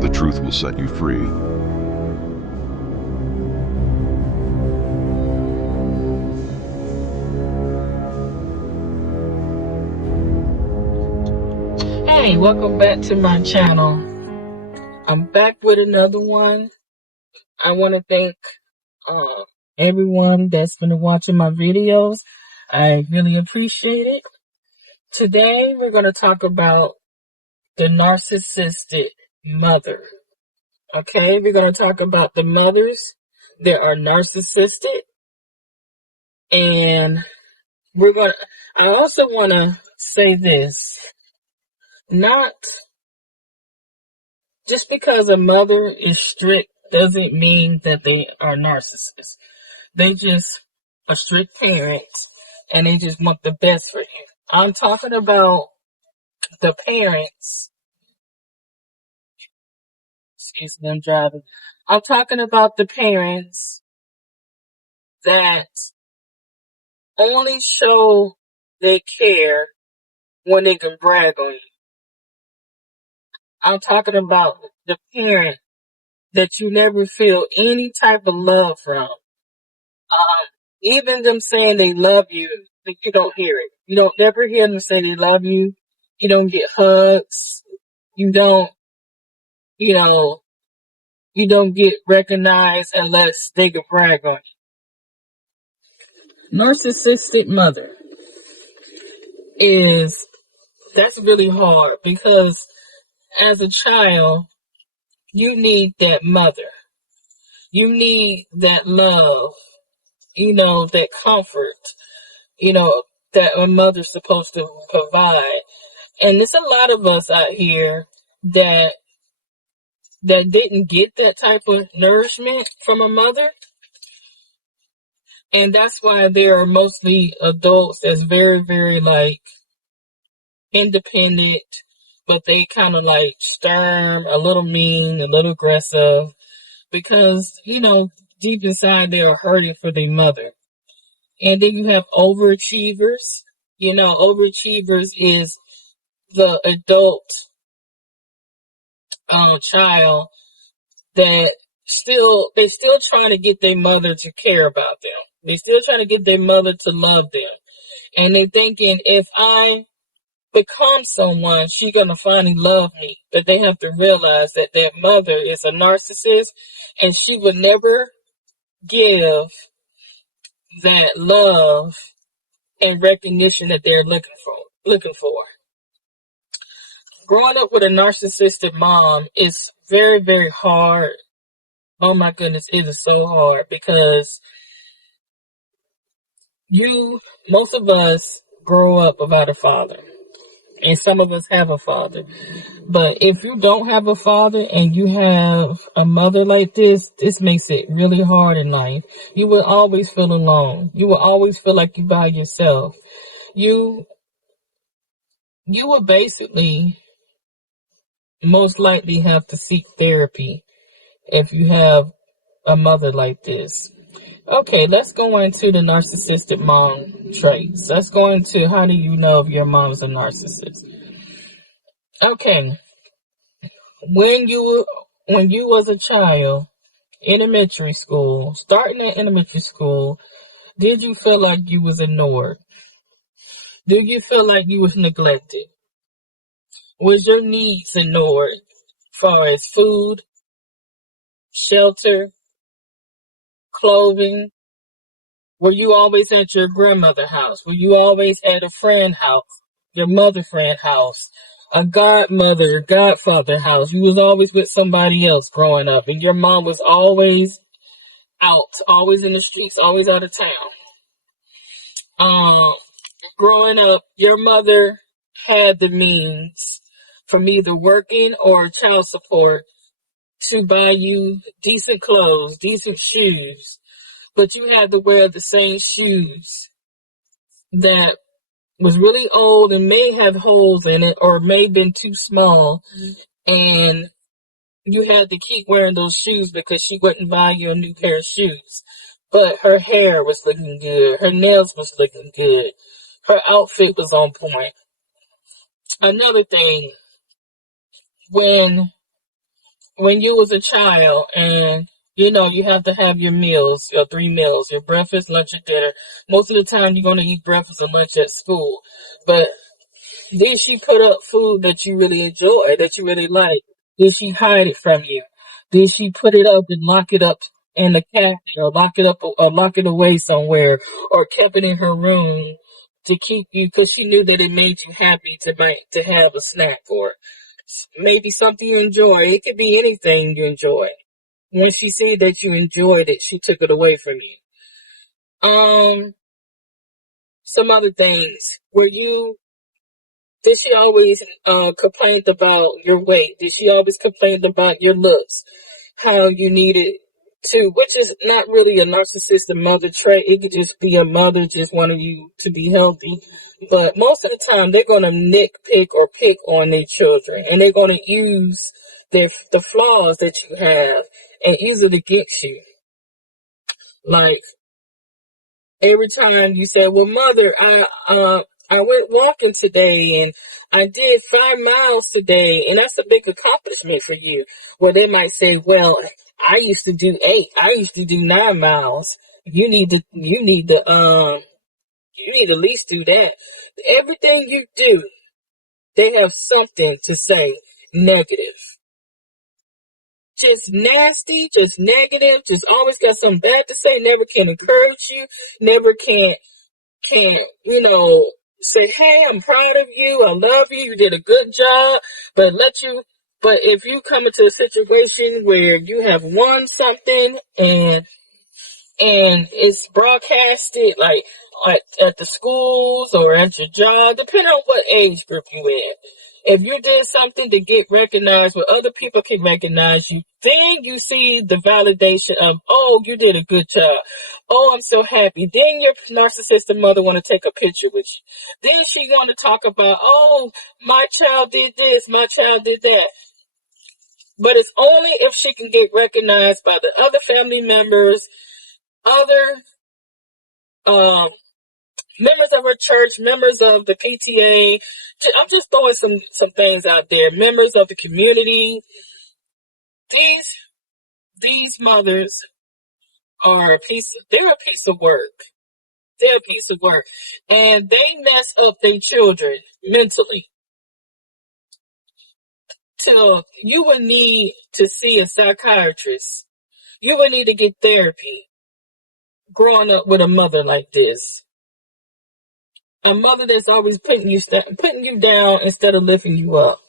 The truth will set you free. Hey, welcome back to my channel. I'm back with another one. I want to thank everyone that's been watching my videos. I really appreciate it. Today, we're going to talk about the narcissistic mother. Okay, we're going to talk about the mothers that are narcissistic. And I also want to say this. Not just because a mother is strict doesn't mean that they are narcissists. They just are strict parents and they just want the best for you. I'm talking about the parents. Excuse me, I'm driving. I'm talking about the parents that only show they care when they can brag on you. I'm talking about the parent that you never feel any type of love from. Even them saying they love you, but you don't hear it. You don't never hear them say they love you. You don't get hugs. You don't get recognized unless they can brag on you. Narcissistic mother that's really hard because as a child, you need that mother. You need that love, that comfort, that a mother's supposed to provide. And there's a lot of us out here that didn't get that type of nourishment from a mother. And that's why there are mostly adults that's very, very independent, but they kind of stern, a little mean, a little aggressive, because, deep inside they are hurting for their mother. And then you have overachievers. Overachievers is the adult child that they're still trying to get their mother to care about them. They're still trying to get their mother to love them. And they're thinking, if I become someone, she's going to finally love me. But they have to realize that that mother is a narcissist and she would never give that love and recognition that they're looking for. Growing up with a narcissistic mom is very, very hard. Oh my goodness, it is so hard because most of us grow up without a father. And some of us have a father. But if you don't have a father and you have a mother like this makes it really hard in life. You will always feel alone. You will always feel like you're by yourself. You will basically most likely have to seek therapy if you have a mother like this. Okay, let's go into the narcissistic mom traits. Let's go into how do you know if your mom is a narcissist. Okay, when you was a child, elementary school, starting at elementary school, did you feel like you was ignored? Did you feel like you was neglected? Was your needs ignored as far as food, shelter, clothing? Were you always at your grandmother's house? Were you always at a friend's house, your mother friend's house, a godmother, godfather house? You was always with somebody else growing up, and your mom was always out, always in the streets, always out of town. Growing up, your mother had the means from either working or child support to buy you decent clothes, decent shoes, but you had to wear the same shoes that was really old and may have holes in it or may have been too small, and you had to keep wearing those shoes because she wouldn't buy you a new pair of shoes. But her hair was looking good, her nails was looking good, her outfit was on point. Another thing, when when you was a child and you have to have your meals, your 3 meals, your breakfast, lunch, and dinner. Most of the time you're going to eat breakfast and lunch at school. But did she put up food that you really enjoy, that you really like? Did she hide it from you? Did she put it up and lock it up in the cabinet, or lock it away somewhere, or kept it in her room to keep you, because she knew that it made you happy to have a snack, or maybe something you enjoy. It could be anything you enjoy. When she said that you enjoyed it, she took it away from you. Some other things. Did she always complain about your weight? Did she always complain about your looks? How you needed to, which is not really a narcissistic mother trait. It could just be a mother just wanting you to be healthy. But most of the time, they're going to nitpick or pick on their children. And they're going to use the flaws that you have and use it against you. Like, every time you say, well, mother, I went walking today and I did 5 miles today, and that's a big accomplishment for you. Well, they might say, well, I used to do 8. I used to do 9 miles. You need to at least do that. Everything you do, they have something to say negative. Just nasty, just negative, just always got something bad to say, never can encourage you, never can, say, hey, I'm proud of you, I love you, you did a good job, but if you come into a situation where you have won something and it's broadcasted like at the schools or at your job, depending on what age group you in. If you did something to get recognized where other people can recognize you, then you see the validation of, oh, you did a good job. Oh, I'm so happy. Then your narcissistic mother want to take a picture with you. Then she want to talk about, oh, my child did this, my child did that. But it's only if she can get recognized by the other family members, other members of her church, members of the PTA. I'm just throwing some things out there. Members of the community. These mothers are they're a piece of work. They're a piece of work. And they mess up their children mentally. Till you would need to see a psychiatrist. You would need to get therapy growing up with a mother like this. A mother that's always putting you down instead of lifting you up.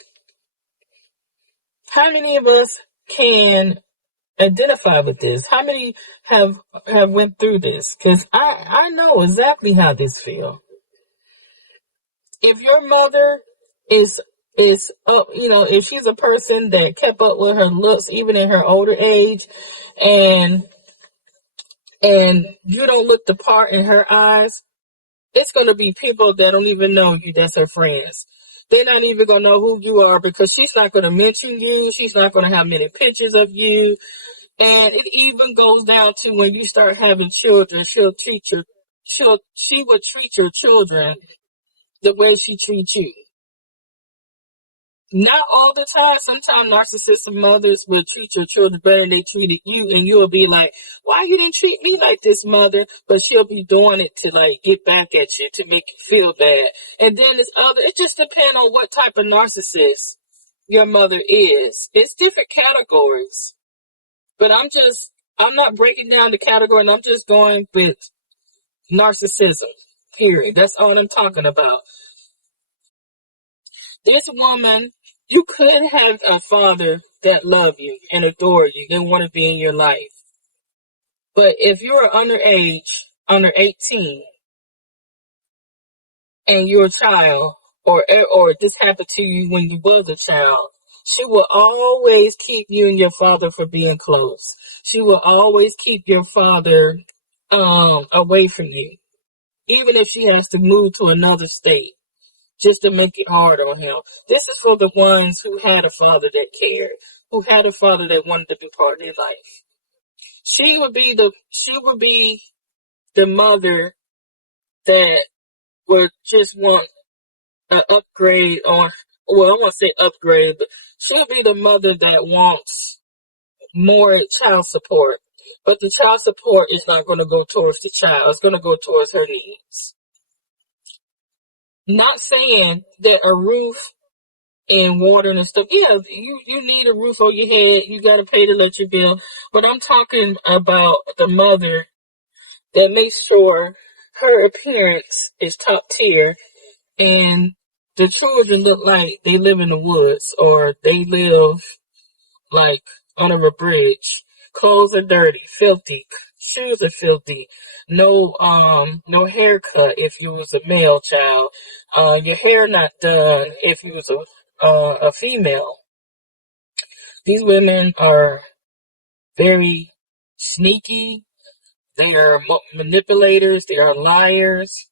How many of us can identify with this? How many have went through this? Because I know exactly how this feels. If your mother is up, if she's a person that kept up with her looks even in her older age, and you don't look the part in her eyes, it's going to be people that don't even know you that's her friends. They're not even going to know who you are because she's not going to mention you. She's not going to have many pictures of you. And it even goes down to when you start having children, she would treat your children the way she treats you. Not all the time. Sometimes narcissistic mothers will treat your children better than they treated you, and you'll be like, why you didn't treat me like this, mother? But she'll be doing it to like get back at you, to make you feel bad. And then it just depends on what type of narcissist your mother is. It's different categories. But I'm not breaking down the category, and I'm just going with narcissism, period. That's all I'm talking about. This woman, you could have a father that love you and adore you and want to be in your life. But if you're underage, under 18, and you're a child, or this happened to you when you was a child, she will always keep you and your father from being close. She will always keep your father away from you, even if she has to move to another state, just to make it hard on him. This is for the ones who had a father that cared, who had a father that wanted to be part of their life. She would be the mother that would just want an upgrade on, well, I won't say upgrade, but she'll be the mother that wants more child support. But the child support is not going to go towards the child. It's going to go towards her needs. Not saying that a roof and water and stuff. Yeah, you need a roof over your head. You got to pay the electric bill. But I'm talking about the mother that makes sure her appearance is top tier and the children look like they live in the woods or they live like under a bridge. Clothes are dirty, filthy. Shoes are filthy. No haircut if you was a male child. Your hair not done if you was a female. These women are very sneaky. They are manipulators. They are liars.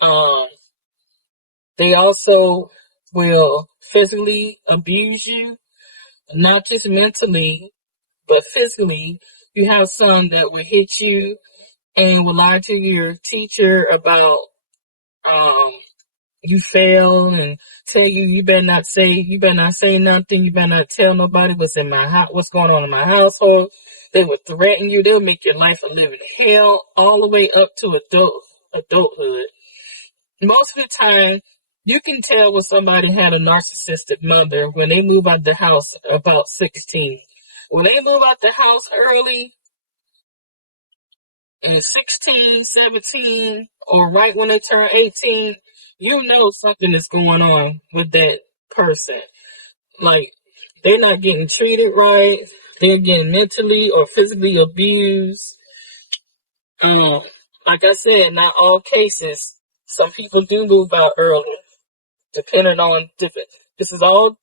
Um, they also will physically abuse you, not just mentally, but physically. You have some that will hit you and will lie to your teacher about you fail and tell you better not say nothing, you better not tell nobody what's going on in my household. They will threaten you, they'll make your life a living hell all the way up to adulthood. Most of the time you can tell when somebody had a narcissistic mother when they move out the house about 16. When they move out the house early, at 16, 17, or right when they turn 18, you know something is going on with that person. Like, they're not getting treated right. They're getting mentally or physically abused. Like I said, not all cases. Some people do move out early, depending on different. This is all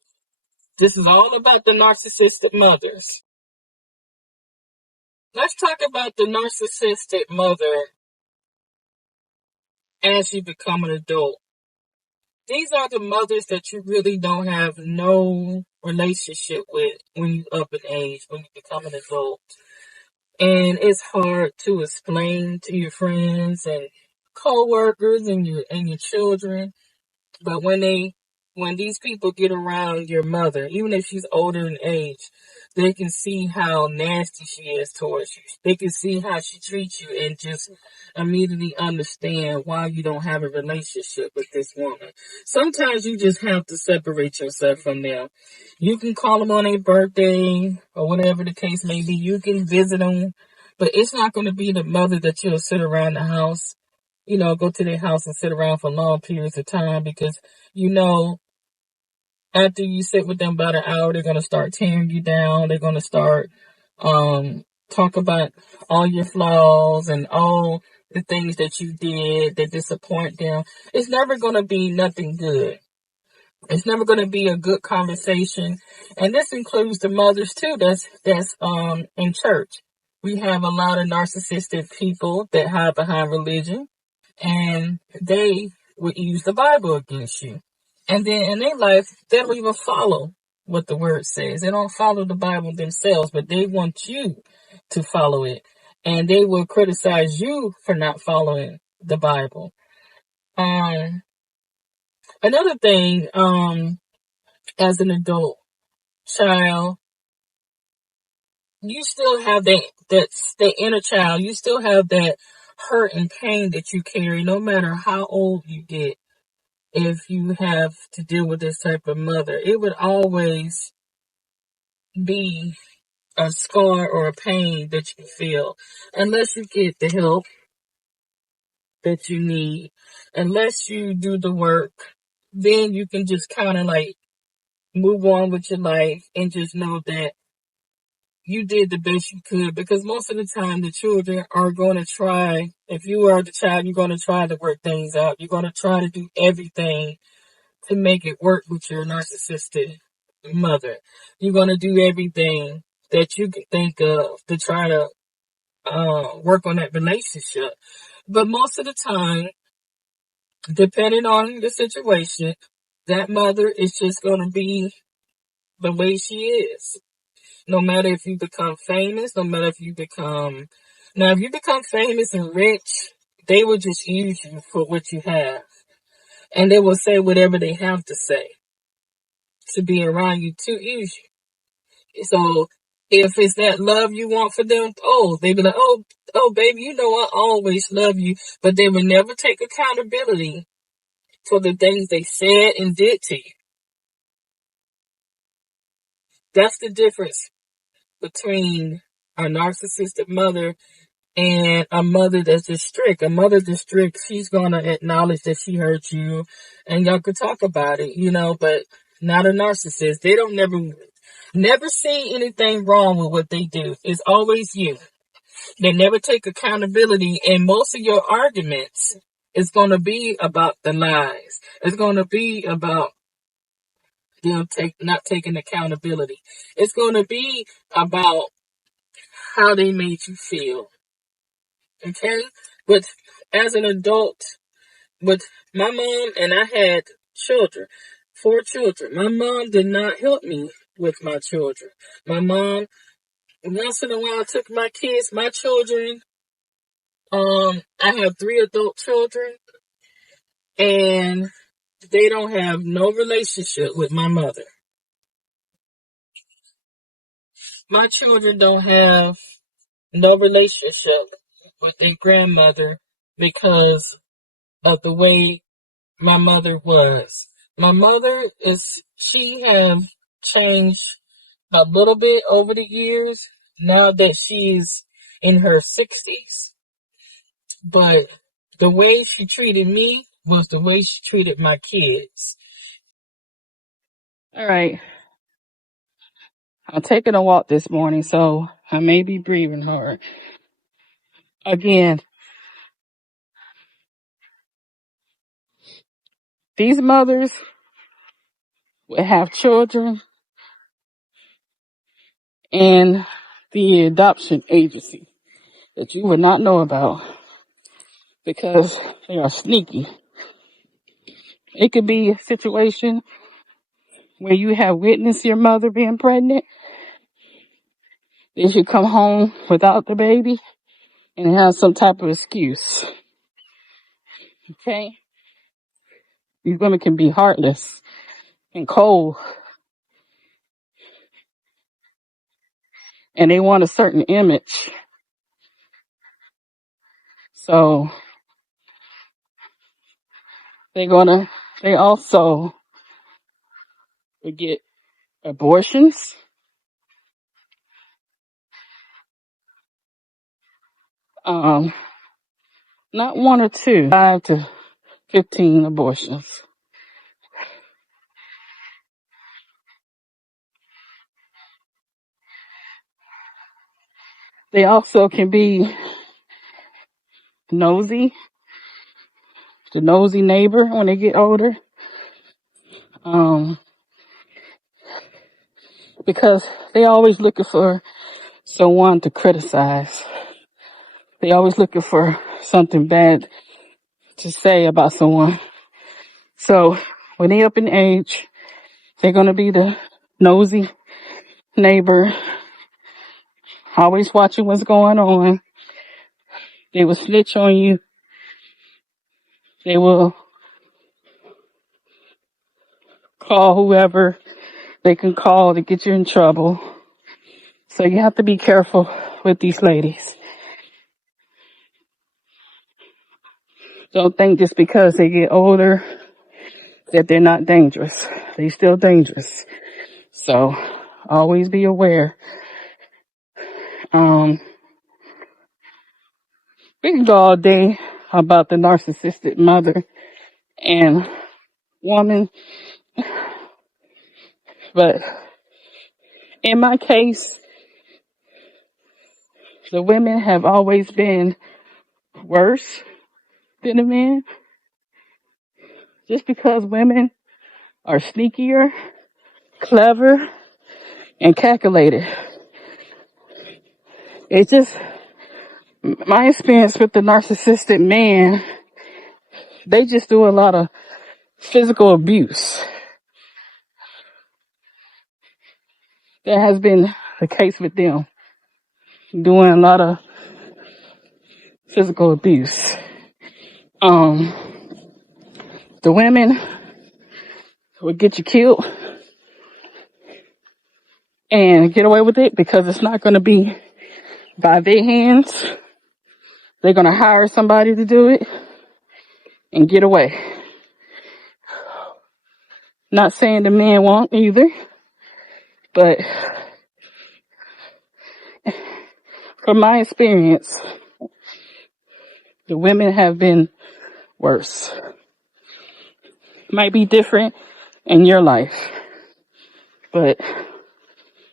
about the narcissistic mothers. Let's talk about the narcissistic mother as you become an adult. These are the mothers that you really don't have no relationship with when you up in age, when you become an adult. And it's hard to explain to your friends and co-workers and your children. But when these people get around your mother, even if she's older in age, they can see how nasty she is towards you. They can see how she treats you and just immediately understand why you don't have a relationship with this woman. Sometimes you just have to separate yourself from them. You can call them on their birthday or whatever the case may be. You can visit them, but it's not going to be the mother that you'll sit around the house, go to their house and sit around for long periods of time because, after you sit with them about an hour, they're going to start tearing you down. They're going to start, talk about all your flaws and all the things that you did that disappoint them. It's never going to be nothing good. It's never going to be a good conversation. And this includes the mothers too that's in church. We have a lot of narcissistic people that hide behind religion and they would use the Bible against you. And then in their life, they don't even follow what the word says. They don't follow the Bible themselves, but they want you to follow it. And they will criticize you for not following the Bible. Another thing, as an adult child, you still have that inner child. You still have that hurt and pain that you carry no matter how old you get. If you have to deal with this type of mother, it would always be a scar or a pain that you feel unless you get the help that you need, unless you do the work. Then you can just kind of like move on with your life and just know that you did the best you could, because most of the time the children are going to try, if you are the child, you're going to try to work things out. You're going to try to do everything to make it work with your narcissistic mother. You're going to do everything that you can think of to try to work on that relationship. But most of the time, depending on the situation, that mother is just going to be the way she is. No matter if you become famous, no matter if you become... Now, if you become famous and rich, they will just use you for what you have. And they will say whatever they have to say to be around you to use you. So, If it's that love you want for them, they be like, oh, baby, you know I always love you. But they would never take accountability for the things they said and did to you. That's the difference between a narcissistic mother and a mother that's just strict. A mother that's strict, she's gonna acknowledge that she hurt you, and y'all could talk about it, but not a narcissist. They don't never see anything wrong with what they do. It's always you. They never take accountability, and most of your arguments is gonna be about the lies. It's gonna be about them not taking accountability. It's gonna be about how they made you feel. Okay? But as an adult, with my mom, and I had children, 4 children. My mom did not help me with my children. My mom, once in a while, took my kids, my children. I have 3 adult children, and they don't have no relationship with my mother. My children don't have no relationship with their grandmother because of the way my mother was. My mother she have changed a little bit over the years now that she's in her 60s. But the way she treated me was the way she treated my kids. All right. I'm taking a walk this morning, so I may be breathing hard. Again, these mothers will have children in the adoption agency that you would not know about because they are sneaky. It could be a situation where you have witnessed your mother being pregnant. Then you come home without the baby and have some type of excuse. Okay? These women can be heartless and cold. And they want a certain image. So they also would get abortions. Not 1 or 2, 5 to 15 abortions. They also can be nosy, the nosy neighbor when they get older. Because they always looking for someone to criticize. They always looking for something bad to say about someone. So when they up in age, they're going to be the nosy neighbor, always watching what's going on. They will snitch on you. They will call whoever they can call to get you in trouble. So you have to be careful with these ladies. Don't think just because they get older that they're not dangerous. They're still dangerous. So always be aware. We can go all day about the narcissistic mother and woman. But in my case, the women have always been worse than the men. Just because women are sneakier, clever, and calculated. It's just my experience with the narcissistic man. They just do a lot of physical abuse. That has been the case with them. Doing a lot of physical abuse. The women would get you killed. and get away with it because it's not going to be by their hands. They're going to hire somebody to do it and get away. Not saying the men won't either, but from my experience, the women have been worse. Might be different in your life, but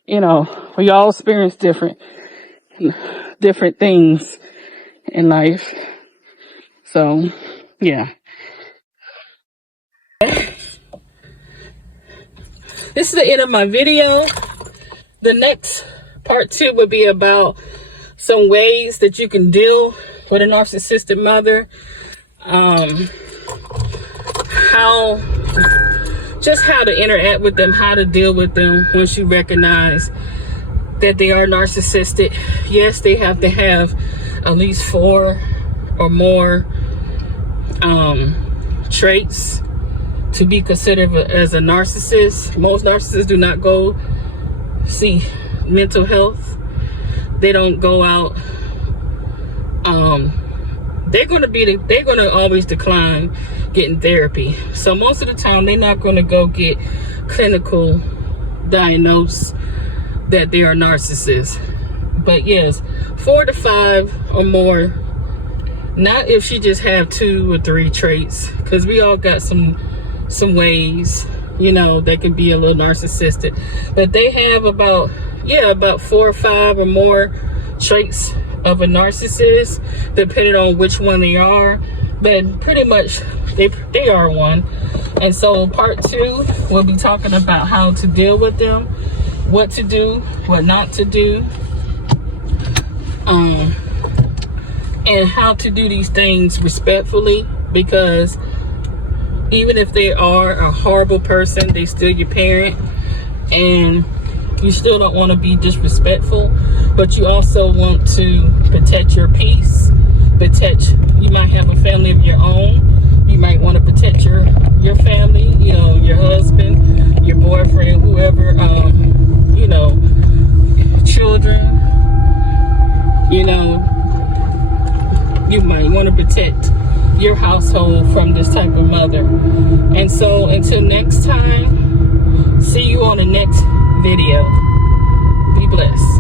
you know, we all experience different things in life. So, yeah. This is the end of my video. The next part 2 would be about some ways that you can deal with a narcissistic mother. How to interact with them, how to deal with them once you recognize that they are narcissistic. Yes, they have to have at least 4 or more traits to be considered as a narcissist. Most narcissists do not go see mental health. They don't go out. They're going to always decline getting therapy. So most of the time, they're not going to go get clinical diagnosed that they are narcissists. But yes, 4 to 5 or more. Not if she just have 2 or 3 traits, because we all got some ways, you know, that can be a little narcissistic. But they have about 4 or 5 or more traits of a narcissist, depending on which one they are. But pretty much they are one. And so part 2, we'll be talking about how to deal with them, what to do, what not to do, and how to do these things respectfully, because even if they are a horrible person, they still your parent, and you still don't want to be disrespectful, but you also want to protect your peace. You might have a family of your own. You might want to protect your family, you know, your husband, your boyfriend, whoever, you know, children, you know, you might want to protect your household from this type of mother. And so until next time, see you on the next video. Be blessed.